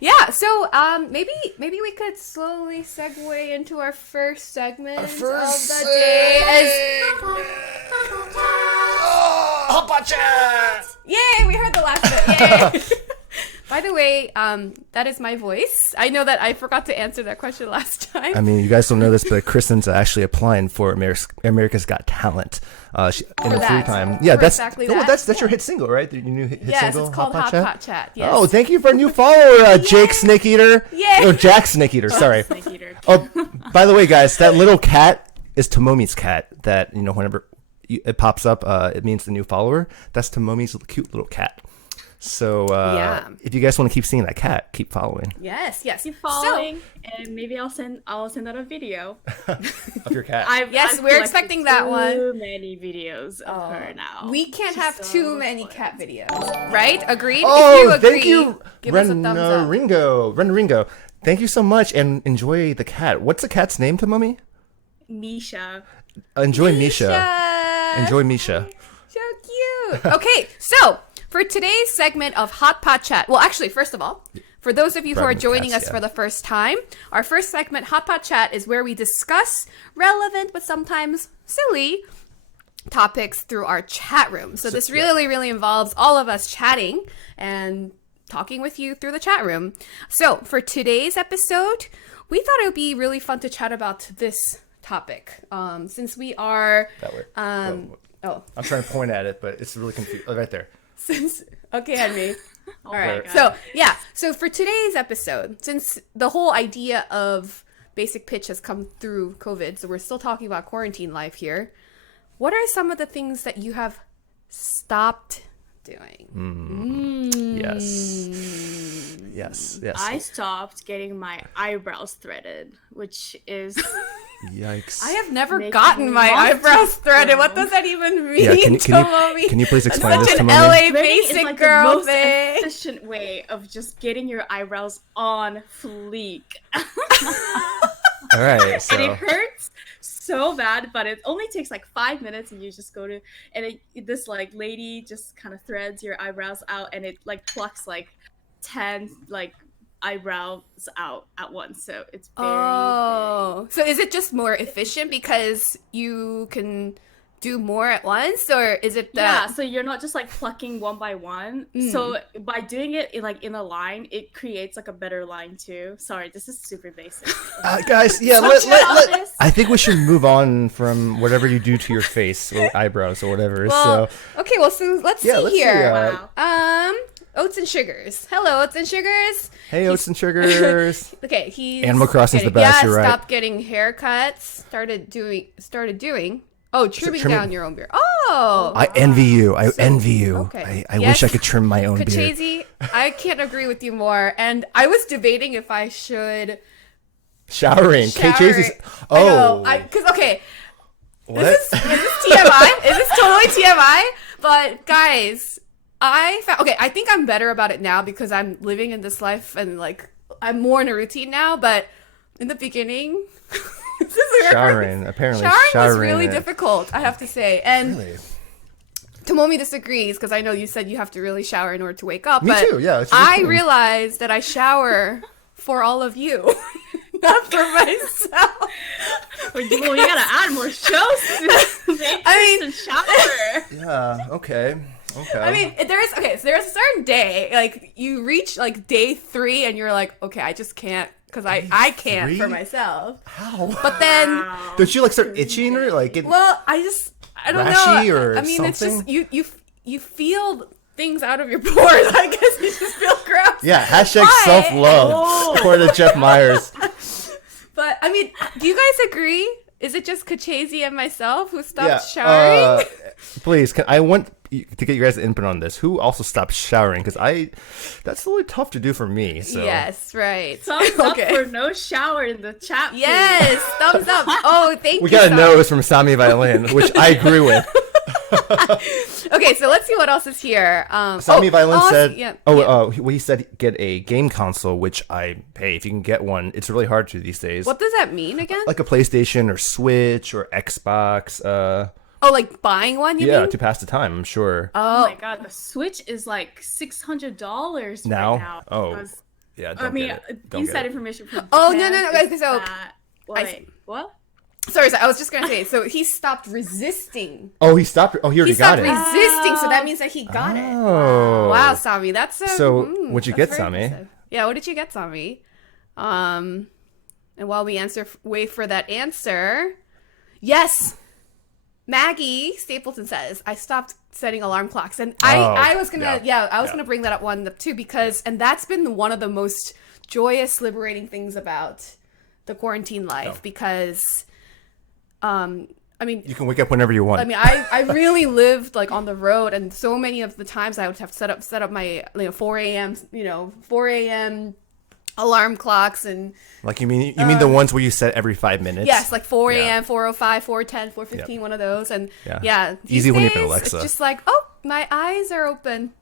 Yeah, so maybe we could slowly segue into our first segment of the day HotPotChat! Yay, we heard the last bit. Yay. By the way, that is my voice. I know that I forgot to answer that question last time. I mean, you guys don't know this, but Kristen's actually applying for America's Got Talent in the free time. Yeah, that's exactly that's your hit single, right? Your new hit single. Yes, it's called HotPotChat. Yes. Oh, thank you for a new follower, Jake Snake Eater. Yay. Or Jack Snake Eater. Sorry. Snake Eater. Oh, by the way, guys, that little cat is Tomomi's cat. That whenever it pops up, it means the new follower. That's Tomomi's cute little cat. So if you guys want to keep seeing that cat, keep following. Yes. Keep following, and maybe I'll send out a video of your cat. Yes, we're expecting that one. Too many videos of her now. We can't have too many cat videos, right? Agreed? Oh, if you agree, thank you, give us a thumbs up. Ringo. Thank you so much, and enjoy the cat. What's the cat's name, Tomomi? Misha. Enjoy Misha. Enjoy Misha. So cute. Okay, so for today's segment of HotPotChat, well, actually, first of all, for those of you who are joining us for the first time, our first segment, HotPotChat, is where we discuss relevant but sometimes silly topics through our chat room. So this really, really involves all of us chatting and talking with you through the chat room. So for today's episode, we thought it would be really fun to chat about this topic. Since we are... That way. I'm trying to point at it, but it's really confused. Oh, right there. Okay, Henry. Oh All right. God. So for today's episode, since the whole idea of Basic Pitch has come through COVID, so we're still talking about quarantine life here. What are some of the things that you have stopped doing? Yes. I stopped getting my eyebrows threaded, which is... Yikes. I have never gotten my eyebrows threaded. What does that even mean, Tomomi? Can you please explain this Such to an me? LA Threading basic is like girl the most thing. efficient way of just getting your eyebrows on fleek. All right, so... And it hurts so bad, but it only takes like 5 minutes, and you just go to, and this like lady just kind of threads your eyebrows out, and it like plucks like 10 like eyebrows out at once, so it's very so is it just more efficient because you can do more at once, or is it that so you're not just like plucking one by one. So by doing it in a line, it creates like a better line too. Sorry, this is super basic. Guys, I think we should move on from whatever you do to your face or eyebrows or whatever. so let's see here. Wow. Oats and Sugars. Hello, Oats and Sugars. Hey, Oats and Sugars. Okay, he's Animal Crossing's the best. You're right. Stopped getting haircuts. Started doing. Oh, trimming down your own beard. Oh, I envy you. I envy you. Okay. I wish I could trim my own beard. Kachezi, I can't agree with you more. And I was debating if I should showering. Kachezi's. Oh, because okay. What? Is this TMI? Is this totally TMI? But guys, I think I'm better about it now because I'm living in this life and like I'm more in a routine now. But in the beginning, showering was really difficult, I have to say. And really? Tomomi disagrees because I know you said you have to really shower in order to wake up. Me too. Yeah. I realized that I shower for all of you. Not for myself. Well, you gotta add more shows to shower. Yeah. Okay. I mean, there's a certain day, like you reach like day 3 and you're like, okay, I just can't because I can't for myself. How? But then, don't you like start itching or like get? Well, I don't rashy know. Or I mean, something? it's just you feel things out of your pores. I guess you just feel gross. Yeah. Hashtag self-love according to Jeff Myers. But I mean, do you guys agree? Is it just Kachezi and myself who stopped showering? Please, I want to get you guys' input on this. Who also stopped showering? Because that's really tough to do for me. So. Yes, right. Thumbs up for no shower in the chat. Yes, thumbs up. Oh, thank you. We got a nose from Sami Violin, which I agree with. Okay, so let's see what else is here. Sami Violin said, he he said get a game console, which if you can get one, it's really hard to these days. What does that mean again? Like a PlayStation or Switch or Xbox. Like buying one, you mean? To pass the time, I'm sure. Oh my god, the Switch is like $600 now. Right now. Oh. Yeah, I don't mean, get it. Don't inside get it. information from Oh, Japan no. is So that- wait, what? Sorry, I was just gonna say. So he stopped resisting. Oh, he stopped. Oh, he He already got stopped it. resisting, so that means that he got it. Oh. Wow, Sami, that's So, what'd you that's get, very Sami? impressive. Yeah, what did you get, Sami? And while we wait for that answer, yes, Maggie Stapleton says I stopped setting alarm clocks, and I was gonna gonna bring that up one up too because that's been one of the most joyous, liberating things about the quarantine life because, I mean, You can wake up whenever you want. I mean, I really lived like on the road, and so many of the times I would have to set up my 4 a.m. alarm clocks and Like you mean the ones where you set every 5 minutes? yes, like 4 Yeah. a.m., 4:05, 4:10, 4:15, one of those, and these Easy when you days, have an Alexa. it's just like, oh, my eyes are open.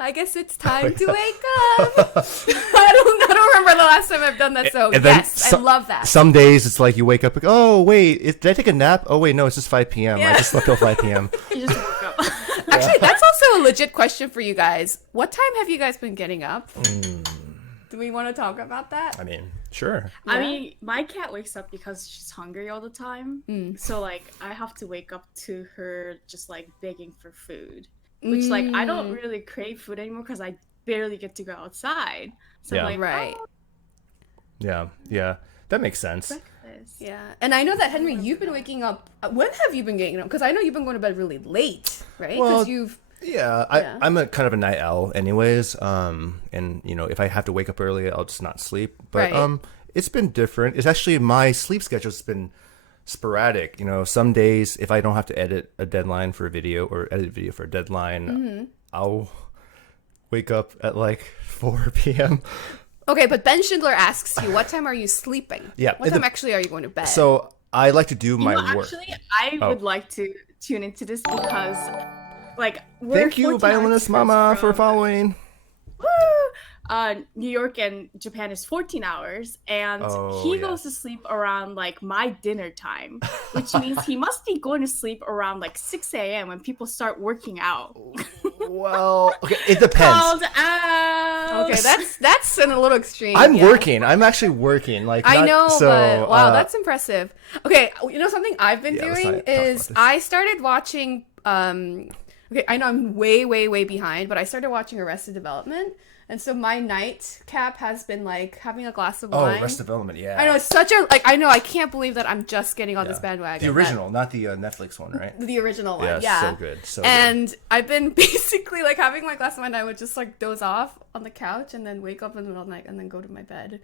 I guess it's time to wake up. I don't remember the last time I've done that. So And then yes, I love that. Some days it's like you wake up like, oh wait, did I take a nap? Oh wait, no, it's just 5 p.m. Yeah. I just slept till 5 p.m. You just woke up. Actually, that's also a legit question for you guys. What time have you guys been getting up? Do we want to talk about that? I mean, sure. I Yeah. mean, my cat wakes up because she's hungry all the time. So like, I have to wake up to her just like begging for food, which like I don't really crave food anymore because I barely get to go outside. So Yeah. I'm like, Right. Yeah, that makes sense. breakfast. Yeah, and I know that Henry, you've been waking up. When have you been getting up? Because I know you've been going to bed really late, right? Well, Because you've Yeah, I'm a kind of a night owl, anyways. And if I have to wake up early, I'll just not sleep. But Right. it's been different. It's actually my sleep schedule's been sporadic. Some days if I don't have to edit a deadline for a video or edit a video for a deadline, I'll wake up at like 4 p.m. okay. But Ben Schindler asks you, what time are you sleeping? Yeah, What time actually are you going to bed? So I like to do my work. Actually, I would like to tune into this because, like, we're Thank you, 14 hours violinist mama, for from- following. Woo! New York and Japan is 14 hours, and Oh, he yeah. goes to sleep around like my dinner time, which means he must be going to sleep around like 6 a.m. when people start working out. Well, okay, it depends. Called out. okay, that's a little extreme. I'm yeah. working. I'm actually working. Like I not- know, so, but wow, that's impressive. Okay, something I've been Yeah, let's doing not talk about is this. I started watching. Okay, I know I'm way, way, way behind, but I started watching Arrested Development, and so my night cap has been like having a glass of wine. Rest Development. Yeah. I know it's such a like. I know I can't believe that I'm just getting on this bandwagon. The original, not the Netflix one, right? The original one, Yeah, yeah. so good, so good. and I've been basically like having my glass of wine. I would just like doze off on the couch and then wake up in the middle of the night and then go to my bed.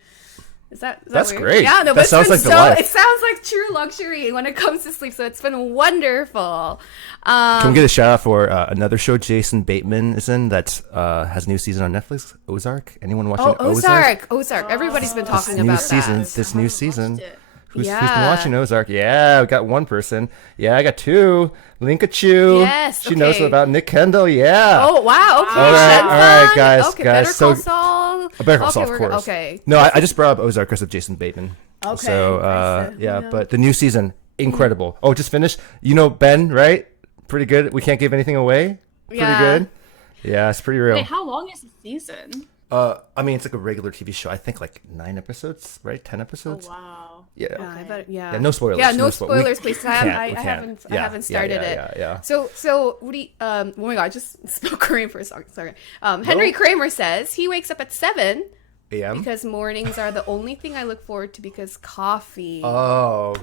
Is that That's weird? great. Yeah, no, That but it's sounds been like the life. It sounds like true luxury when it comes to sleep. So it's been wonderful. Can we get a shout out for another show Jason Bateman is in that has a new season on Netflix? Ozark. Anyone watching Ozark. Everybody's been talking New about season. that. This new season. Watched it. Who's been Yeah. watching Ozark? Yeah, we got one person. Yeah, I got two. Linka Chu. Yes, She knows okay. about Nick Kendall. Yeah. Oh wow! Okay, All right, Shen all right, Fun. guys, Okay, guys, Better Call so- Saul. Better Call Saul, Okay, of we're- course. Okay. No, I just brought up Ozark because of Jason Bateman. Okay, So, nice. yeah, Yeah. but the new season, incredible. Oh, just finished. Ben, right? Pretty good. We can't give anything away. Pretty Yeah. good. Yeah, it's pretty real. Wait, how long is the season? I mean, it's like a regular TV show. I think like 9 episodes, right? 10 Oh episodes. wow. Yeah. Yeah. Yeah, no spoilers. Yeah, no We spoilers, please. I can't. haven't Yeah, started it. Yeah. So what do you, oh my god, I just spoke Korean for a second. Sorry. Henry Kramer says he wakes up at 7 AM. because mornings are the only thing I look forward to because coffee. Oh,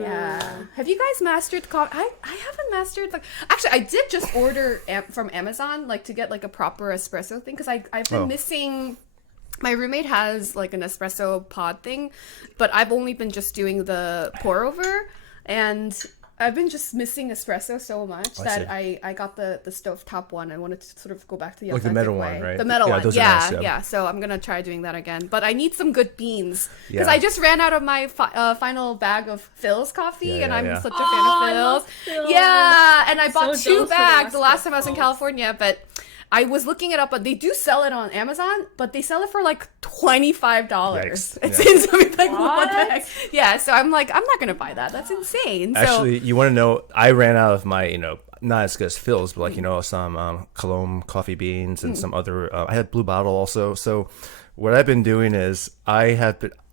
Yeah. Have you guys mastered coffee? I haven't mastered actually I did just order from Amazon to get a proper espresso thing because I've been missing. My roommate has an espresso pod thing, but I've only been just doing the pour over, and I've been just missing espresso so much that I got the stovetop one. I wanted to sort of go back to the Like the authentic metal way. one, right? The metal Yeah, one, those are yeah, nice, yeah. So I'm gonna try doing that again. But I need some good beans because Yeah. I just ran out of my final bag of Phil's coffee, Yeah, and yeah, I'm yeah. such a Oh, fan I of love Phil's. Phil's. Yeah, and I So bought jealous 2 for the bags West the last Coast time I was in Phil's. California, but. I was looking it up, but they do sell it on Amazon, but they sell it for $25. Yikes. It Yeah. seems to be what the What? heck? Yeah, so I'm like, I'm not gonna buy that. That's insane. actually, you want to know? I ran out of my, not as good as Phil's, but some Cologne coffee beans and some other. I had Blue Bottle also. So what I've been doing is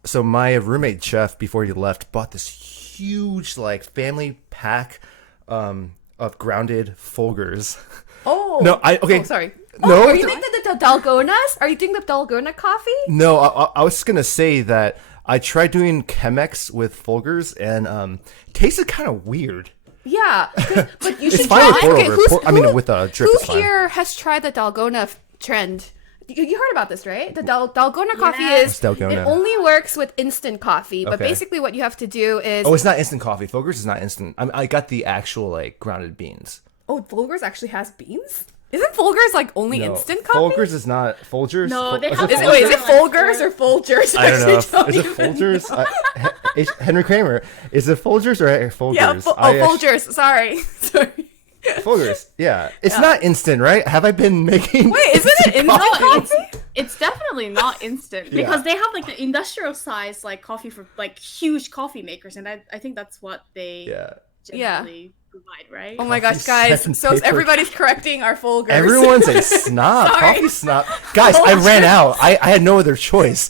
so my roommate Jeff, before he left, bought this huge like family pack of grounded Folgers. Oh. No, okay. Oh, sorry. No, are you thinking the Dalgonas? Are you thinking the Dalgona coffee? No, I was just gonna say that I tried doing Chemex with Folgers and tasted kind of weird. Yeah, but you It's should fine try. with pour over. With drip, who it's fine. here has tried the Dalgona trend? You heard about this, right? The Dalgona coffee is Dalgona. it only works with instant coffee, but Okay. basically what you have to do is Oh, it's not instant coffee. Folgers is not instant. I got the actual like grounded beans. oh, Folgers actually has beans. Isn't Folgers like only No, instant coffee? Folgers is not Folgers. No, they have Is Folgers. it Folgers or Folgers? I don't know. Actually, Is it Folgers? Henry Kramer. Is it Folgers or Folgers? Yeah, Folgers. Sorry. Folgers. Yeah, it's not instant, right? Have I been making? Wait, isn't it instant coffee? It's definitely not instant because they have like the industrial size like coffee for like huge coffee makers, and I think that's what they generally provide, right? Oh my gosh, Coffee guys! set and So paper. everybody's correcting our Folgers. Everyone's a snob. Sorry. Coffee snob. Guys, I ran out. I had no other choice.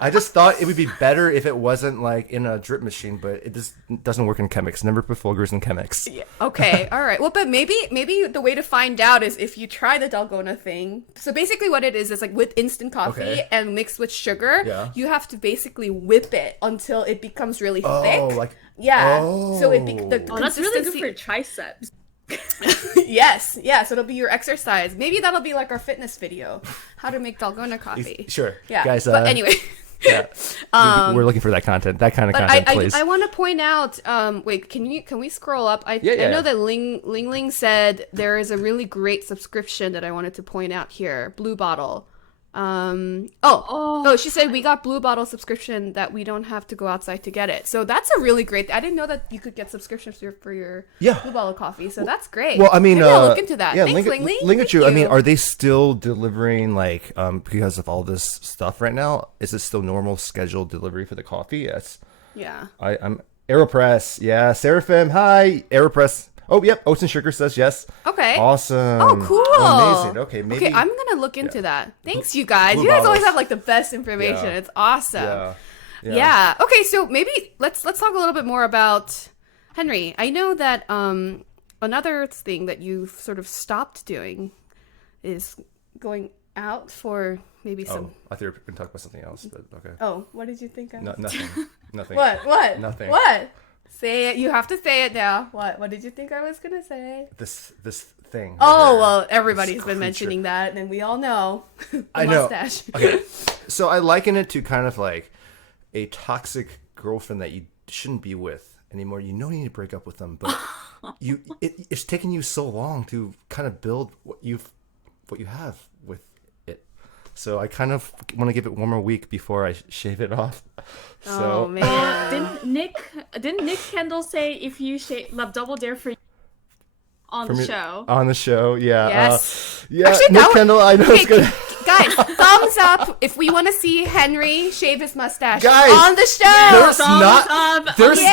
I just thought it would be better if it wasn't like in a drip machine, but it just doesn't work in Chemex. Never put Folgers in Chemex. Yeah. Okay, all right. Well, but maybe the way to find out is if you try the Dalgona thing. So basically what it is like with instant coffee and mixed with sugar, you have to basically whip it until it becomes really thick. So that's really good for your triceps. Yes, so it'll be your exercise. Maybe that'll be like our fitness video, how to make Dalgona coffee. Sure. Yeah. Guys, but anyway. Yeah. We're looking for that content. That kind of content, please. I want to point out. Wait, can we scroll up? I know that Ling said there is a really great subscription that I wanted to point out here. Blue Bottle. She said we got Blue Bottle subscription that we don't have to go outside to get it. So that's a really great. I didn't know that you could get subscriptions for your Blue Bottle coffee. So that's great. Well, I mean, maybe I'll look into that. Yeah, Thanks, Ling at you. I mean, are they still delivering like because of all this stuff right now? Is it still normal scheduled delivery for the coffee? Yes. Yeah. I'm Aeropress. Yeah, Seraphim. Hi, Aeropress. Oh, yep. Oats and Sugar says yes. Okay. Awesome. Oh, cool. Amazing. Okay, maybe. Okay, I'm gonna look into that. Thanks, you guys. Blue You guys bottles. always have like the best information. Yeah. It's awesome. Yeah. Yeah. Okay, so maybe let's talk a little bit more about Henry. I know that another thing that you've sort of stopped doing is going out for maybe some. I thought you were going to talk about something else, but okay. Oh, what did you think? Nothing. Nothing. What? Nothing. What? Say it. You have to say it now. What did you think I was gonna say? This thing. Oh, well, everybody's been mentioning that, and we all know. I know. Mustache. Okay. So I liken it to kind of like a toxic girlfriend that you shouldn't be with anymore. You don't need to break up with them, but it's taking you so long to kind of build what you have with it. So I kind of want to give it one more week before I shave it off. So, oh man. Didn't Nick Kendall say if you love Double Dare for on the show? On the show, yeah. Yes. Yeah, Actually, Nick Kendall, I know it's good. Guys, thumbs up if we want to see Henry shave his mustache Guys, on the show. There's Yay!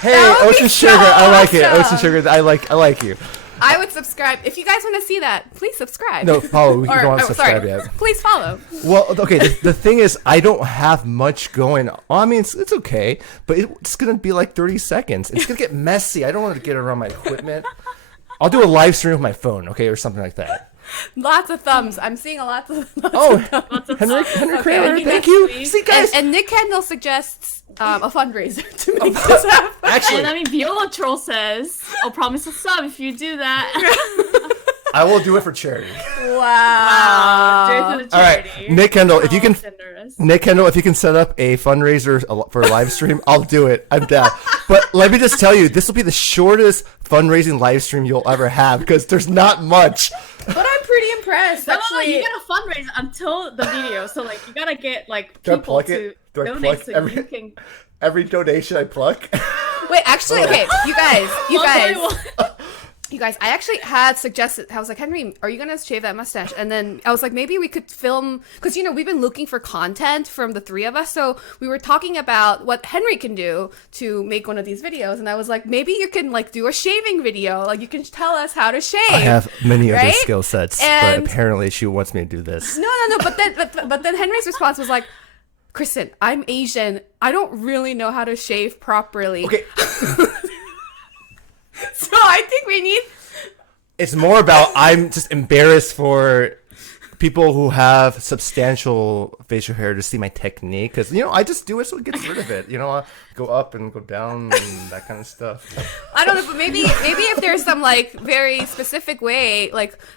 Hey, would Ocean be Sugar, so I like it. awesome. Ocean Sugar, I like you. I would subscribe. If you guys want to see that, please subscribe. No, follow. We don't want to subscribe sorry. yet. Please follow. Well, okay. The thing is, I don't have much going on. I mean, it's okay, but it's gonna be like 30 seconds. It's gonna get messy. I don't want to get around my equipment. I'll do a live stream with my phone, okay, or something like that. Lots of thumbs. I'm seeing lots of Oh, Lots of Henry fun. Kramer, Okay, thank you. week. See, guys. and Nick Kendall suggests a fundraiser to make this happen. Actually, And I mean, Viola Troll says, "I'll promise a sub if you do that." I will do it for charity. Wow. Do it to the All right, charity. Nick Kendall, if you can. Generous. Nick Kendall, if you can set up a fundraiser for a live stream, I'll do it. I'm down. But let me just tell you, this will be the shortest fundraising live stream you'll ever have because there's not much. But I'm pretty impressed. No, Actually, you gotta fundraise until the video. So like, you gotta get like Do I people pluck to it? Do I donate pluck so every- you can. Every donation I pluck. wait. Actually, okay. You guys. You guys, I actually had suggested, I was like, Henry, are you going to shave that mustache? And then I was like, maybe we could film, because, we've been looking for content from the three of us. So we were talking about what Henry can do to make one of these videos. And I was like, maybe you can do a shaving video. Like, you can tell us how to shave. I have many other right? skill sets, and but apparently she wants me to do this. No. But then Henry's response was like, Kristen, I'm Asian. I don't really know how to shave properly. Okay. So I think we need... It's more about I'm just embarrassed for people who have substantial facial hair to see my technique. Because, I just do it so it gets rid of it. I go up and go down and that kind of stuff. I don't know, but maybe if there's some, very specific way,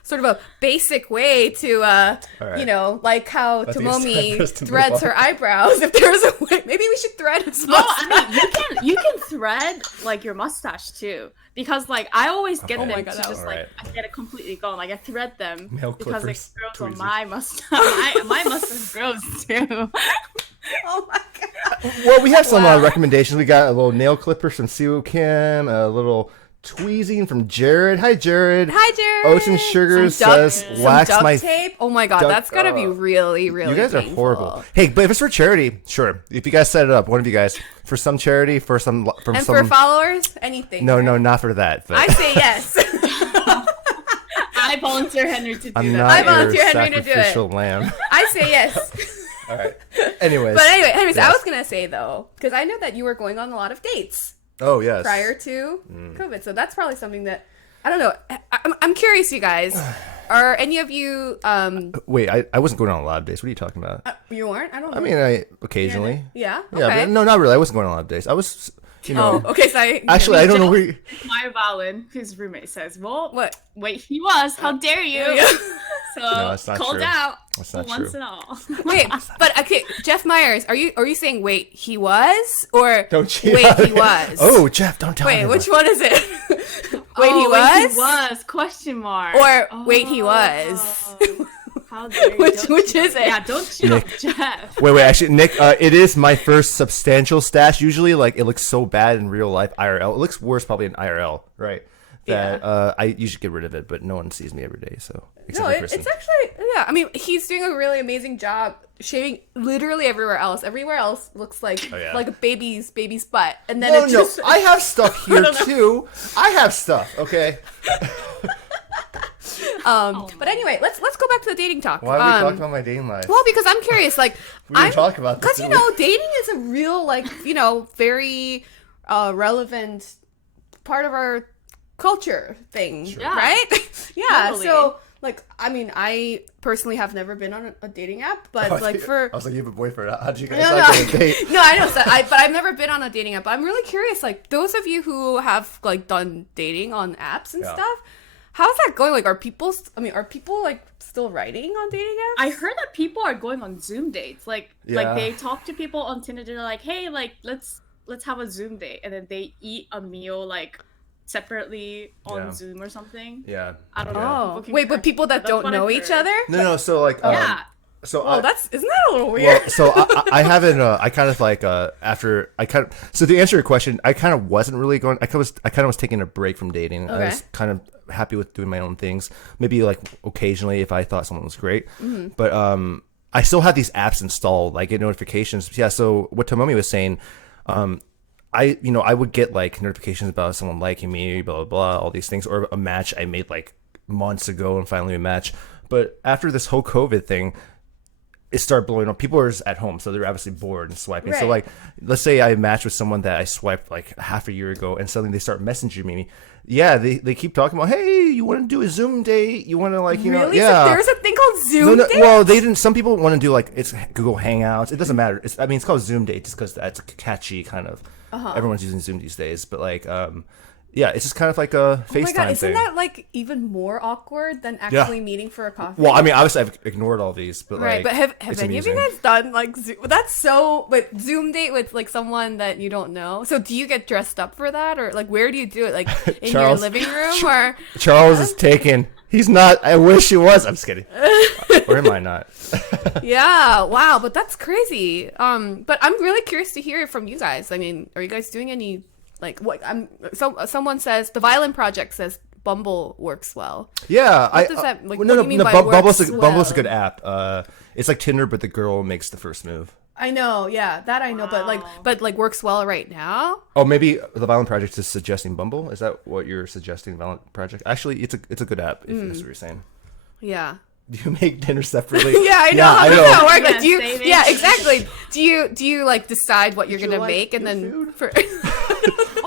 sort of a basic way to, right. like how That's Tomomi threads her eyebrows. If there's a way, maybe we should thread his mustache. I mean, you can thread, your mustache, too. Because, I always get them to just, I get it completely gone. I thread them because it grows on my mustache. my mustache grows, too. Oh, my God. Well, we have some recommendations. We got a little nail clipper from Siwoo Kim, a little tweezing from Jared. Hi, Jared. Hi, Jared. Ocean Sugar says, wax duct my tape. Oh my God, that's gotta be really, really. You guys painful. are horrible. Hey, but if it's for charity, sure. If you guys set it up, one of you guys, for some charity, for some for followers, anything. No, right? no, not for that. But I say yes. I volunteer Henry to do that. I volunteer Henry to do it. sacrificial lamb. I say yes. All right. Anyways. But anyways, yes. I was gonna say though, because I know that you were going on a lot of dates. Oh yes. Prior to COVID, so that's probably something that I don't know. I'm curious, you guys. Are any of you? Wait, I wasn't going on a lot of dates. What are you talking about? You weren't? I don't know. I mean, I occasionally. Yeah. Okay. Yeah, but no, not really. I wasn't going on a lot of dates. I was. Oh, okay. So actually, I don't know where. My Valen, his roommate, says, "Well, what? Wait, he was. How dare you?" So no, that's not called true. out. That's not once true. and all. Wait, but okay, Jeff Myers, are you saying wait he was or don't cheat wait he was? Oh, Jeff, don't tell me. Wait, which one is it? Wait, he was? Wait, he was? Question mark. Or wait, he was? How dare you? Which is it? Yeah, don't shoot up Jeff. Wait, actually, Nick, it is my first substantial stash. Usually, it looks so bad in real life, IRL. It looks worse probably in IRL, right? That I usually get rid of it, but no one sees me every day, so. No, it's actually, yeah. I mean, he's doing a really amazing job shaving literally everywhere else. Everywhere else looks like like a baby's butt, and then no, I have stuff here too. I have stuff, okay. But anyway, let's go back to the dating talk. Why are we talking about my dating life? Well, because I'm curious. We didn't talk about this, because dating is a real very relevant part of our culture thing, right? Yeah. Totally. So I mean, I personally have never been on a dating app, but I was like, you have a boyfriend. How did you guys on a date? No, I know. But I've never been on a dating app. But I'm really curious, those of you who have done dating on apps and stuff, how's that going? Are people still writing on dating apps? I heard that people are going on Zoom dates. Like they talk to people on Tinder. They're like, hey, let's have a Zoom date, and then they eat a meal separetely on Zoom or something. Yeah. I don't know. Oh. Wait, but people that don't know each other? No, so yeah. So isn't that a little weird? Well, so I haven't. I kind of after I kind of. So to answer your question, I kind of wasn't really going. I kind of was taking a break from dating. Okay. I was kind of happy with doing my own things. Maybe occasionally if I thought someone was great, but I still have these apps installed. I get notifications. Yeah. So what Tomomi was saying, I would get notifications about someone liking me, blah blah blah, all these things, or a match I made months ago and finally a match. But after this whole COVID thing, it started blowing up. People are just at home, so they're obviously bored and swiping. Right. So let's say I match with someone that I swiped half a year ago, and suddenly they start messaging me. Yeah, they keep talking about, hey, you want to do a Zoom date? You want to really? yeah. So there's a thing called Zoom date? Well, they didn't. Some people want to do it's Google Hangouts. It doesn't matter. It's called Zoom date just because that's catchy kind of. Everyone's using Zoom these days, but yeah, it's just kind of like a FaceTime thing. Oh my God, isn't that even more awkward than actually meeting for a coffee? Well, I mean, obviously I've ignored all these, but right. But have any of you guys done Zoom? That's so. But Zoom date with someone that you don't know. So do you get dressed up for that, or where do you do it? In your living room, or Charles is taken. He's not. I wish he was. I'm just kidding. Or am I not? Yeah. Wow. But that's crazy. But I'm really curious to hear from you guys. I mean, are you guys doing any what? Someone says the Violin Project says Bumble works well. Yeah, What does that like? no, what do you mean by Bumble's works Bumble's a well? good app. It's like Tinder, but the girl makes the first move. I know, yeah, that I know, but like works well right now. Oh, maybe the Violent Project is suggesting Bumble. Is that what you're suggesting, Violent Project? Actually, it's a good app. If that's what you're saying. Yeah. Do you make dinner separately? Yeah, I know. Yeah, How I does know. that work? Like, Yeah, do you? saving. Yeah, exactly. Do you like decide what you're you gonna like make and your then food? for?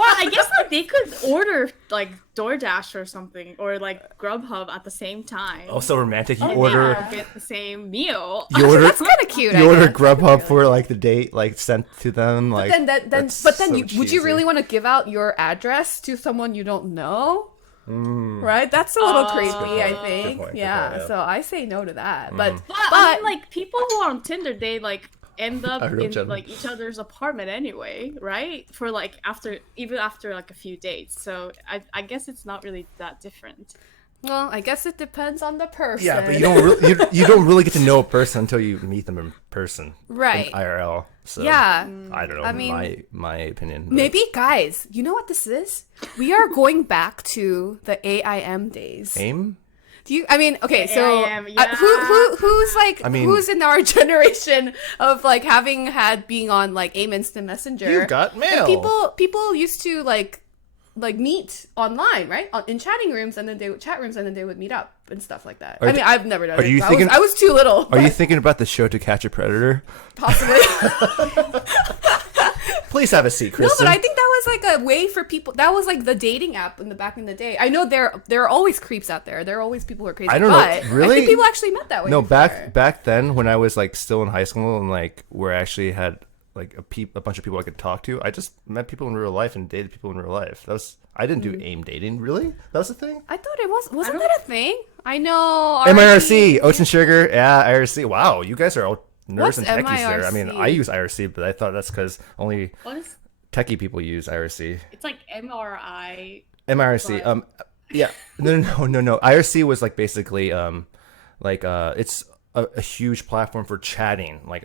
Or I guess like they could order like DoorDash or something, or like Grubhub at the same time. Oh, so romantic. You And order. they all get the same meal. You order. That's kind of cute. You I order guess. Grubhub for like the date, like sent to them. Like, Then that's but then so would cheesy. you really want to give out your address to someone you don't know? Right, that's a little creepy. I think. point, good Yeah, point, yeah. so I say no to that. But But I mean, like people who are on Tinder, they like end up I real in gentleman. like each other's apartment anyway, right? For like even after like a few dates. So I guess it's not really that different. well, I guess it depends on the person. Yeah, but you don't really, you don't really get to know a person until you meet them in person, Right. In IRL. So Yeah. I don't know. I mean, my opinion. but- Maybe, guys, you know what this is? We are going back to the AIM days. AIM. Do you? I mean, okay, so AIM, yeah. who's like I mean- who's in our generation of like having had being on like AIM Instant Messenger? You got mail. And people used to like meet online, right? In chatting rooms, and then they would chat rooms, and then they would meet up and stuff like that. I mean, I've never done are it. you I thinking- was, I was too little. Are but you thinking about the show To Catch a Predator? possibly? Please have a seat, No, Kristen. but I think that was like a way for people. That was like the dating app in the back in the day. I know there are always creeps out there. There are always people who are crazy. I don't know, but really? I think people actually met that way. No, before. back then when I was like still in high school and like where I actually had like a bunch of people I could talk to, I just met people in real life and dated people in real life. I didn't do AIM dating, really. That was the thing. I thought it wasn't that a thing? I know. MIRC, Oats and Sugar, yeah, IRC. Wow, you guys are all nerds What's and techies there. I mean, MIRC? I use IRC, but I thought that's because only What is? techie people use IRC. It's like MRI. MIRC. But- Yeah. No. IRC was like basically it's a huge platform for chatting, like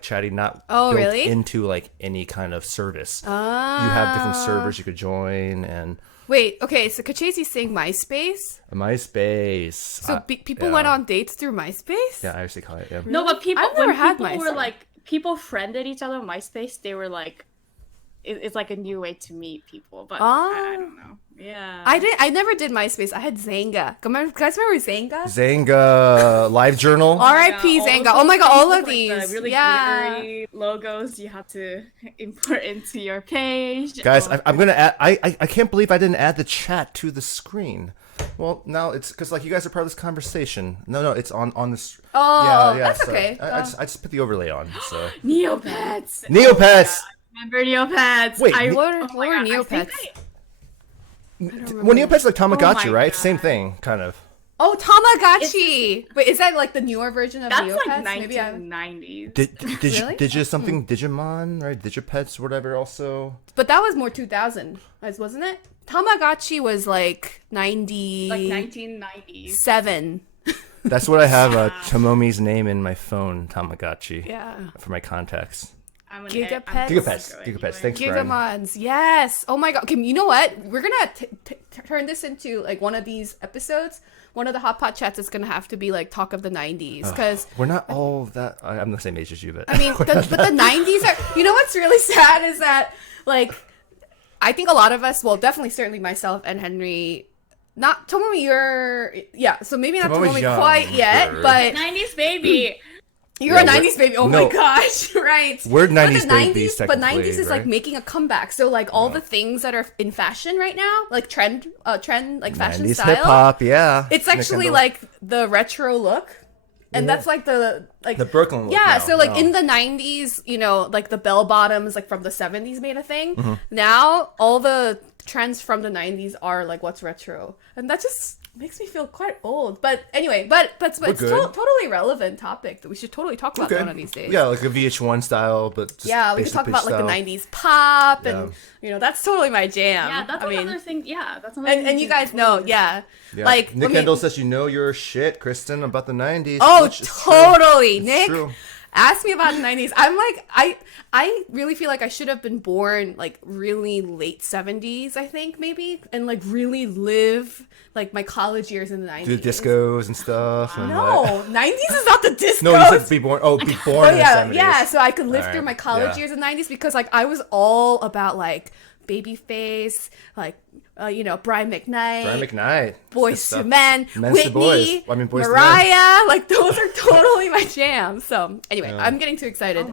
chatting, not Oh, built really? into like any kind of service. You have different servers you could join and Wait, okay, so Kachezi's saying MySpace. MySpace. So people yeah. went on dates through MySpace. Yeah, IRC call it. Yeah. No, but people I've never when had people were MySpace. like people friended each other on MySpace, they were like it's like a new way to meet people. But I don't know. Yeah. I never did MySpace. I had Zanga. Guys remember Zanga? Zanga Live Journal. R.I.P. all Zanga. of Oh my those god, all things of with, like, these. the really Yeah. glittery logos you have to import into your page. Guys, Oh, I'm gonna add. I can't believe I didn't add the chat to the screen. Well, now it's because like you guys are part of this conversation. No, it's on this. Oh, yeah, that's so okay. I just put the overlay on. So Neopets. Neopets. Remember Neopets? Wait, What oh are my God, I Neopets? think Well, Neopets like Tamagotchi, Oh my right? God. Same thing, kind of. Oh, Tamagotchi. Wait, is that like the newer version of That's Neopets? like Maybe I... 1990s. Really? Did you something Digimon, right? Digipets, whatever. Also, But that was more 2000, wasn't it? Tamagotchi was like 90. Like 1990s. 7. that's what I have Tomomi's name in my phone, Tamagotchi, Yeah. for my contacts. I'm an Gigapets. I'm Gigapets, anyway. Gigapets. Thanks, Brian. Gigamons. Yes. Oh my god. Okay, you know what? We're gonna turn this into like one of these episodes. One of the Hot Pot Chats is gonna have to be like talk of the 90s because We're not all that. I'm the same age as you, but I mean, but the 90s are. You know what's really sad is that like I think a lot of us, well, definitely, certainly myself and Henry. Not Tomomi, yeah. So maybe not Tomomi's Tomomi quite yet, younger. but 90s baby. you're Yeah, a we're- 90s baby. Oh no. my gosh, right? We're But 90s the babies, but technically, 90s is like right? making a comeback. So like all the things that are in fashion right now, like trend like fashion 90s style. hip hop, yeah. It's Nick actually Kendall. like the retro look. And that's like the Brooklyn look Yeah, now, so like no. in the 90s, you know, like the bell bottoms like from the 70s made a thing. Mm-hmm. Now all the trends from the 90s are like what's retro. And that just makes me feel quite old. But anyway, but it's good. totally relevant topic that we should totally talk about one of these days. Yeah, like a VH1 style, but just Yeah, we could basic talk pitch about like style. the 90s pop Yeah. and you know, that's totally my jam. Yeah, that's I mean, another thing. Yeah, that's another thing. and you guys know, yeah. Yeah. Like Nick let me- Kendall says, you know your shit, Kristen, about the 90s. Oh, which is true. totally, It's Nick. true. Ask me about the 90s. I'm like, I really feel like I should have been born like really late 70s, I think maybe, and like really live like my college years in the 90s. Do the discos and stuff. And no, 90s is not the discos. No, you said be born. Oh, be born in the 70s. Yeah, so I could live through my college years in the 90s because like I was all about like Babyface, like Brian McKnight, Boys to Men, Whitney, Mariah, like those are totally my jam. So anyway, I'm getting too excited.